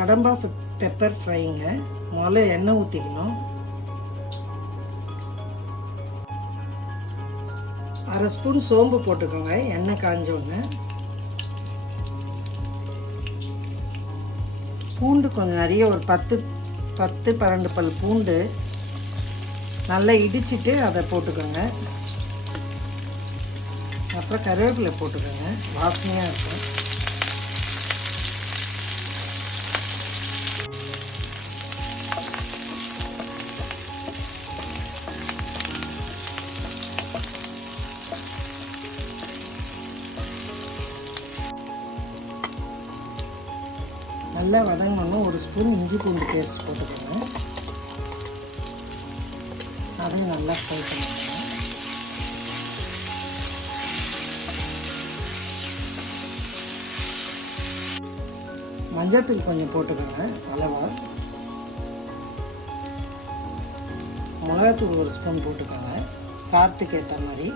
கடம்பா pepper ஃப்ரைங்க. முதல்ல எண்ணெய் ஊற்றிக்கணும். அரை ஸ்பூன் சோம்பு போட்டுக்கோங்க. எண்ணெய் காஞ்சோன்னு பூண்டு கொஞ்சம் நிறைய, ஒரு 10-12 பல் பூண்டு நல்லா இடிச்சிட்டு அதை போட்டுக்கோங்க. அப்புறம் கருவேப்பிலை போட்டுக்கோங்க, வாசனையாக இருக்கும். நல்லா வதங்கணும். ஒரு ஸ்பூன் இஞ்சி பூண்டு பேஸ்ட் போட்டுக்கோங்க. அதையும் நல்லா ஃப்ரை பண்ணிக்கோங்க. மஞ்சள்தூள் கொஞ்சம் போட்டுக்கோங்க அளவா. மிளகாத்தூள் ஒரு ஸ்பூன் போட்டுக்கோங்க, காரத்துக்கு ஏற்ற மாதிரி.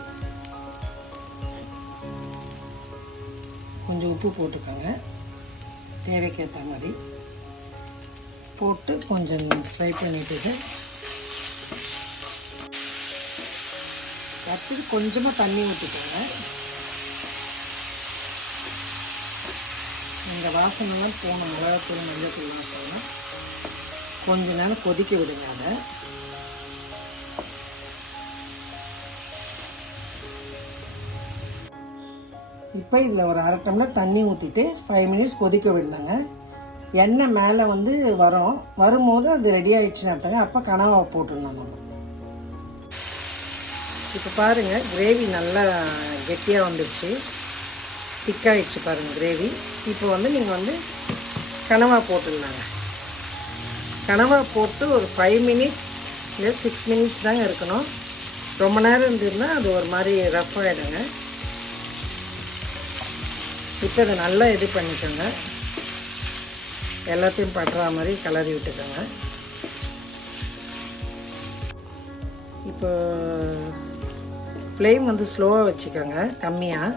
கொஞ்சம் உப்பு போட்டுக்கோங்க, தேவைக்கேற்ற மாதிரி போட்டு கொஞ்சம் ஃப்ரை பண்ணிவிட்டு அடுத்து கொஞ்சமாக தண்ணி ஊற்றிக்கோங்க. இந்த வாசனைலாம் போகணும், மிளகாத்தூள் மஞ்சள் வாசனை. கொஞ்ச நேரம் கொதிக்க விடுங்க. அதை இப்போ இதில் ஒரு அரை டம்ளர் தண்ணி ஊற்றிட்டு 5 மினிட்ஸ் கொதிக்க விடணுங்க. எண்ணெய் மேலே வரும்போது அது ரெடி ஆகிடுச்சுன்னு அர்த்தங்க. அப்போ கனவா போட்டுடணும் நம்ம. இப்போ பாருங்கள், கிரேவி நல்லா கெட்டியாக வந்துடுச்சு, திக்காகிடுச்சு பாருங்கள் கிரேவி. இப்போ நீங்கள் கனவா போட்டுடலாங்க. கனவா போட்டு ஒரு 5 மினிட்ஸ் இல்லை 6 மினிட்ஸ் தாங்க இருக்கணும். ரொம்ப நேரம் இருந்ததுன்னா அது ஒரு மாதிரி ரஃப் ஆகிடுங்க. இப்போ அதை நல்லா இது பண்ணிக்கோங்க, எல்லாத்தையும் படுற மாதிரி கிளறி விட்டுக்கோங்க. இப்போ ஃப்ளேம் ஸ்லோவாக வச்சுக்கோங்க, கம்மியாக.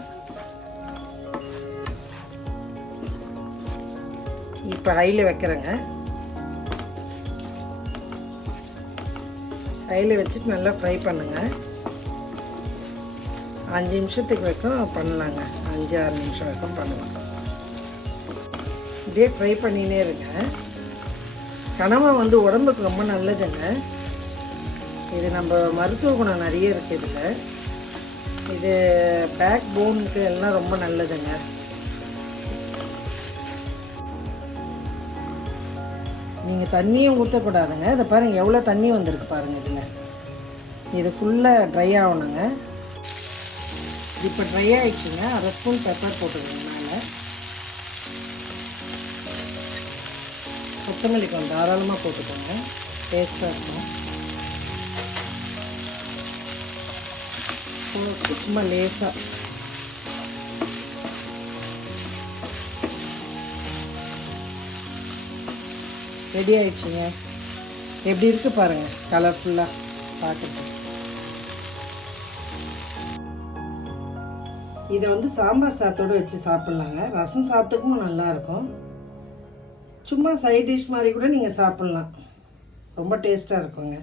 இப்போ ஹையில் வைக்கிறேங்க. ஹையில் வச்சுட்டு நல்லா ஃப்ரை பண்ணுங்கள். 5 நிமிஷத்துக்கு வரைக்கும் பண்ணலாங்க. 5-6 நிமிஷம் வரைக்கும் பண்ணலாம். இப்படியே ஃப்ரை பண்ணினே இருங்க. கனவா உடம்புக்கு ரொம்ப நல்லதுங்க. இது நம்ம மருத்துவ குணம் நிறைய இருக்குது இதில். இது பேக் போனுக்கு எல்லாம் ரொம்ப நல்லதுங்க. நீங்கள் தண்ணியும் ஊற்றக்கூடாதுங்க. இதை பாருங்கள், எவ்வளோ தண்ணி வந்திருக்கு பாருங்கள். இதில் இது ஃபுல்லாக ட்ரை ஆகணுங்க. இப்போ ட்ரை ஆகிடுச்சுங்க. அரை ஸ்பூன் பெப்பர் போட்டுக்கோங்க மேலே. கொத்தமல்லி கொஞ்சம் தாராளமாக போட்டுக்கோங்க, டேஸ்ட்டாக இருக்கும். சும்மா லேசாக ரெடி ஆகிடுச்சுங்க. எப்படி இருக்குது பாருங்கள், கலர்ஃபுல்லாக பார்க்குறது. இதை சாம்பார் சாத்தோடு வச்சு சாப்பிட்லாங்க. ரசம் சாத்துக்கும் நல்லாயிருக்கும். சும்மா சைட் டிஷ் மாதிரி கூட நீங்கள் சாப்பிட்லாம், ரொம்ப டேஸ்ட்டாக இருக்குங்க.